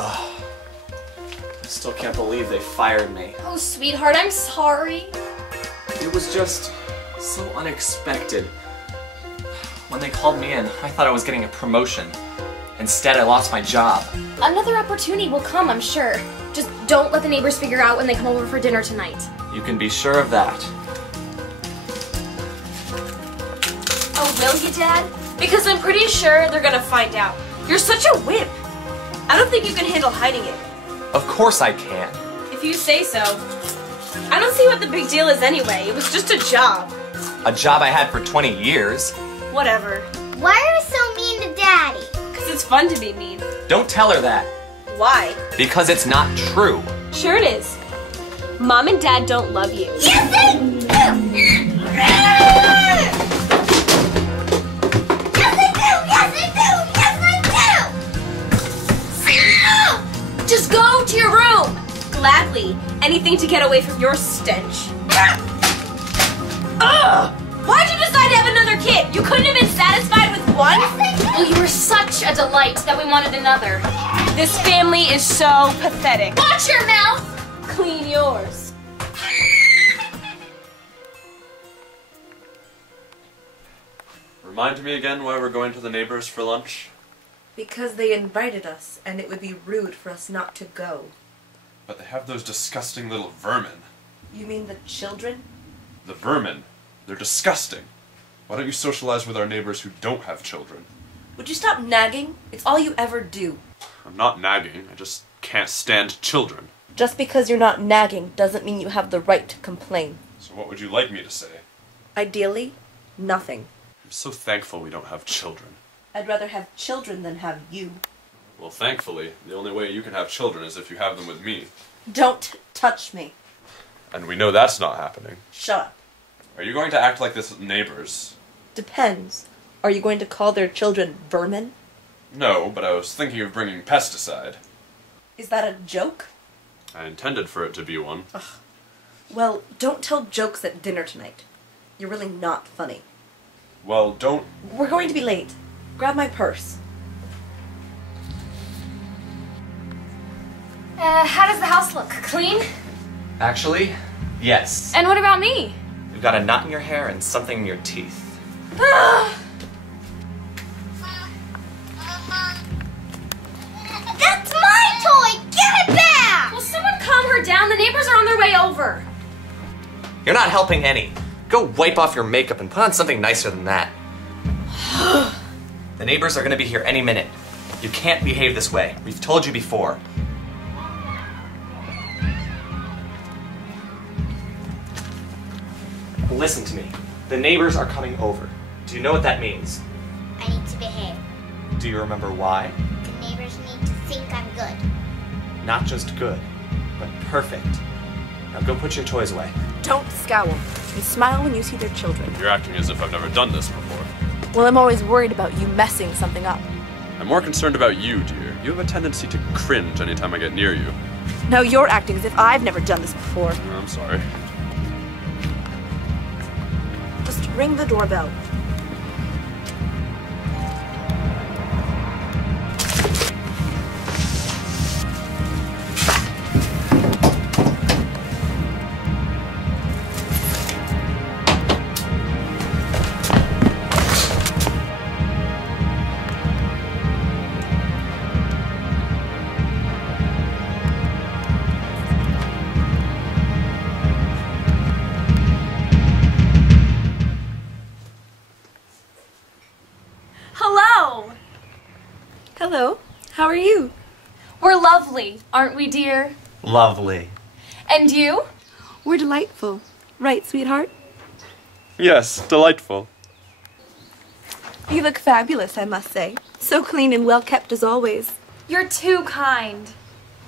Ugh. I still can't believe they fired me. Oh, sweetheart, I'm sorry. It was just so unexpected. When they called me in, I thought I was getting a promotion. Instead, I lost my job. Another opportunity will come, I'm sure. Just don't let the neighbors figure out when they come over for dinner tonight. You can be sure of that. Oh, will you, Dad? Because I'm pretty sure they're gonna find out. You're such a wimp. I don't think you can handle hiding it. Of course I can. If you say so. I don't see what the big deal is anyway. It was just a job. A job I had for 20 years. Whatever. Why are you so mean to Daddy? Because it's fun to be mean. Don't tell her that. Why? Because it's not true. Sure it is. Mom and Dad don't love you. Yes, they do! Yes, they do! Yes, they do! Yes, they do! Just go to your room! Gladly. Anything to get away from your stench. Ugh! Why'd you decide to have another kid? You couldn't have been satisfied with one? Well, you were such a delight that we wanted another. This family is so pathetic. Watch your mouth! Clean yours. Remind me again why we're going to the neighbors for lunch? Because they invited us, and it would be rude for us not to go. But they have those disgusting little vermin. You mean the children? The vermin. They're disgusting. Why don't you socialize with our neighbors who don't have children? Would you stop nagging? It's all you ever do. I'm not nagging, I just can't stand children. Just because you're not nagging doesn't mean you have the right to complain. So what would you like me to say? Ideally, nothing. I'm so thankful we don't have children. I'd rather have children than have you. Well, thankfully, the only way you can have children is if you have them with me. Don't touch me. And we know that's not happening. Shut up. Are you going to act like this with neighbors? Depends. Are you going to call their children vermin? No, but I was thinking of bringing pesticide. Is that a joke? I intended for it to be one. Ugh. Well, don't tell jokes at dinner tonight. You're really not funny. Well, don't... We're going to be late. Grab my purse. How does the house look? Clean? Actually, yes. And what about me? You've got a knot in your hair and something in your teeth. That's my toy! Give it back! Will someone calm her down? The neighbors are on their way over. You're not helping any. Go wipe off your makeup and put on something nicer than that. The neighbors are gonna be here any minute. You can't behave this way. We've told you before. Listen to me. The neighbors are coming over. Do you know what that means? I need to behave. Do you remember why? The neighbors need to think I'm good. Not just good, but perfect. Now go put your toys away. Don't scowl and smile when you see their children. You're acting as if I've never done this before. Well, I'm always worried about you messing something up. I'm more concerned about you, dear. You have a tendency to cringe anytime I get near you. Now you're acting as if I've never done this before. I'm sorry. Just ring the doorbell. Hello. How are you? We're lovely, aren't we, dear? Lovely. And you? We're delightful. Right, sweetheart? Yes, delightful. You look fabulous, I must say. So clean and well kept as always. You're too kind.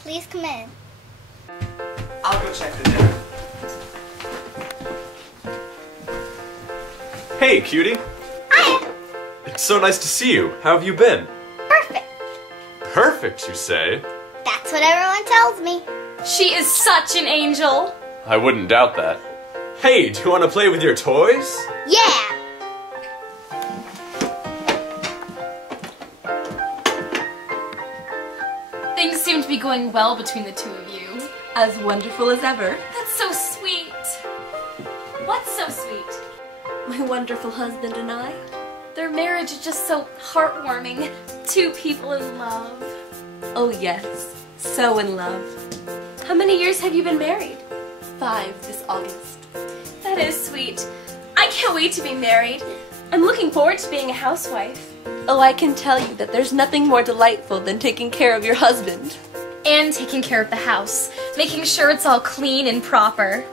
Please come in. I'll go check the dinner. Hey, cutie. Hiya. It's so nice to see you. How have you been? Perfect. Perfect, you say? That's what everyone tells me. She is such an angel. I wouldn't doubt that. Hey, do you want to play with your toys? Yeah. Things seem be going well between the two of you. As wonderful as ever. That's so sweet. What's so sweet? My wonderful husband and I. Their marriage is just so heartwarming. Two people in love. Oh yes, so in love. How many years have you been married? 5 this August. That is sweet. I can't wait to be married. I'm looking forward to being a housewife. Oh, I can tell you that there's nothing more delightful than taking care of your husband. And taking care of the house, making sure it's all clean and proper.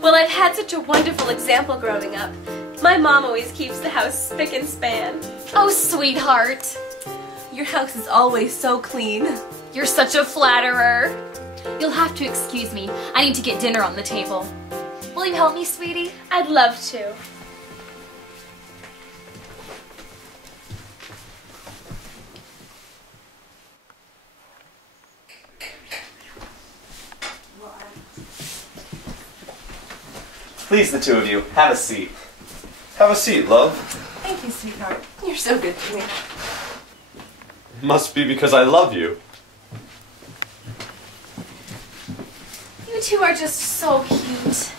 Well, I've had such a wonderful example growing up. My mom always keeps the house spick and span. Oh, sweetheart. Your house is always so clean. You're such a flatterer. You'll have to excuse me. I need to get dinner on the table. Will you help me, sweetie? I'd love to. Please, the two of you, have a seat. Have a seat, love. Thank you, sweetheart. You're so good to me. Must be because I love you. You two are just so cute.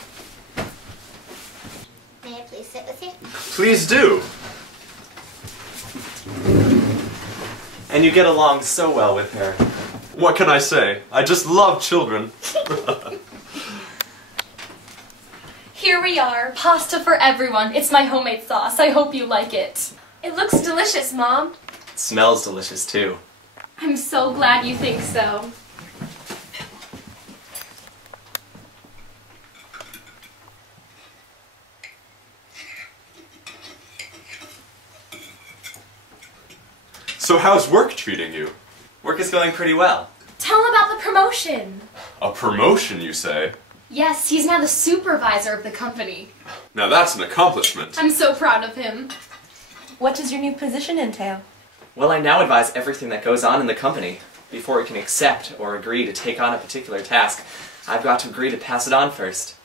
May I please sit with you? Please do. And you get along so well with her. What can I say? I just love children. Here we are, pasta for everyone. It's my homemade sauce. I hope you like it. It looks delicious, Mom. It smells delicious too. I'm so glad you think so. So how's work treating you? Work is going pretty well. Tell him about the promotion. A promotion, you say? Yes, he's now the supervisor of the company. Now that's an accomplishment. I'm so proud of him. What does your new position entail? Well, I now advise everything that goes on in the company. Before we can accept or agree to take on a particular task, I've got to agree to pass it on first.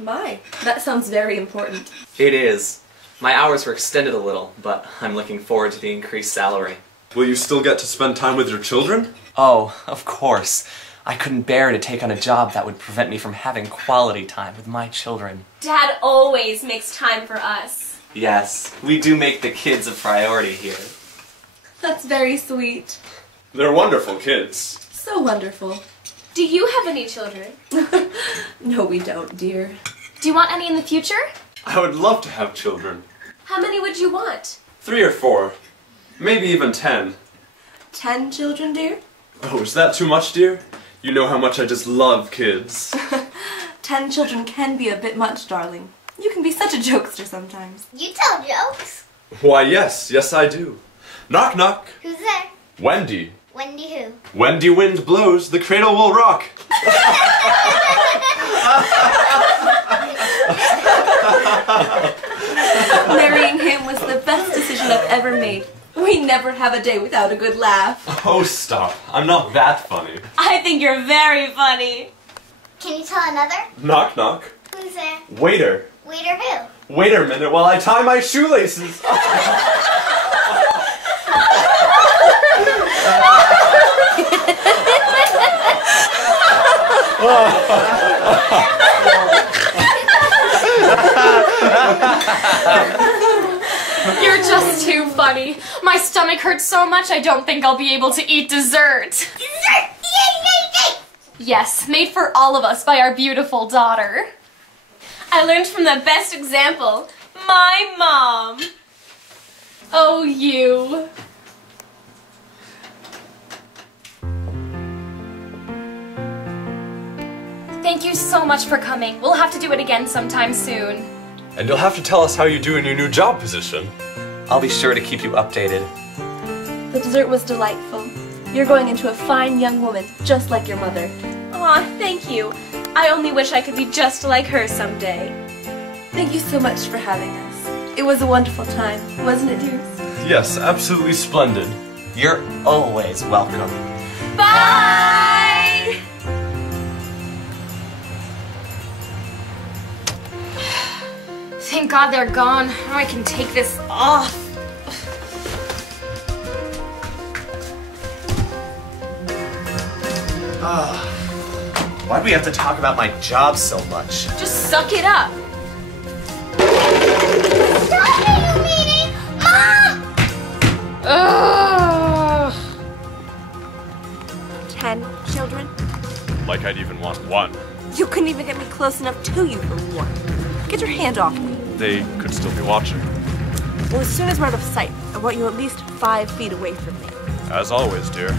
My, that sounds very important. It is. My hours were extended a little, but I'm looking forward to the increased salary. Will you still get to spend time with your children? Oh, of course. I couldn't bear to take on a job that would prevent me from having quality time with my children. Dad always makes time for us. Yes, we do make the kids a priority here. That's very sweet. They're wonderful kids. So wonderful. Do you have any children? No, we don't, dear. Do you want any in the future? I would love to have children. How many would you want? 3 or 4. Maybe even 10. 10 children, dear? Oh, is that too much, dear? You know how much I just love kids. 10 children can be a bit much, darling. You can be such a jokester sometimes. You tell jokes. Why, yes, yes I do. Knock, knock. Who's there? Wendy. Wendy who? Wendy wind blows, the cradle will rock. Marrying him was the best decision I've ever made. We never have a day without a good laugh. Oh, stop. I'm not that funny. I think you're very funny. Can you tell another? Knock, knock. Who's there? Waiter. Waiter who? Wait a minute while I tie my shoelaces. You're just too funny. My stomach hurts so much I don't think I'll be able to eat dessert. Dessert! Yay! Yes, made for all of us by our beautiful daughter. I learned from the best example, my mom. Oh, you. Thank you so much for coming. We'll have to do it again sometime soon. And you'll have to tell us how you do in your new job position. I'll be sure to keep you updated. The dessert was delightful. You're going into a fine young woman, just like your mother. Aw, thank you. I only wish I could be just like her someday. Thank you so much for having us. It was a wonderful time, wasn't it, dearest? Yes, absolutely splendid. You're always welcome. Bye! Thank God they're gone. Now I can take this off. Why'd we have to talk about my job so much? Just suck it up. Stop it, you meanie! Mom! Ugh. 10 children? Like I'd even want one. You couldn't even get me close enough to you for one. Get your hand off me. They could still be watching. Well, as soon as we're out of sight, I want you at least 5 feet away from me. As always, dear.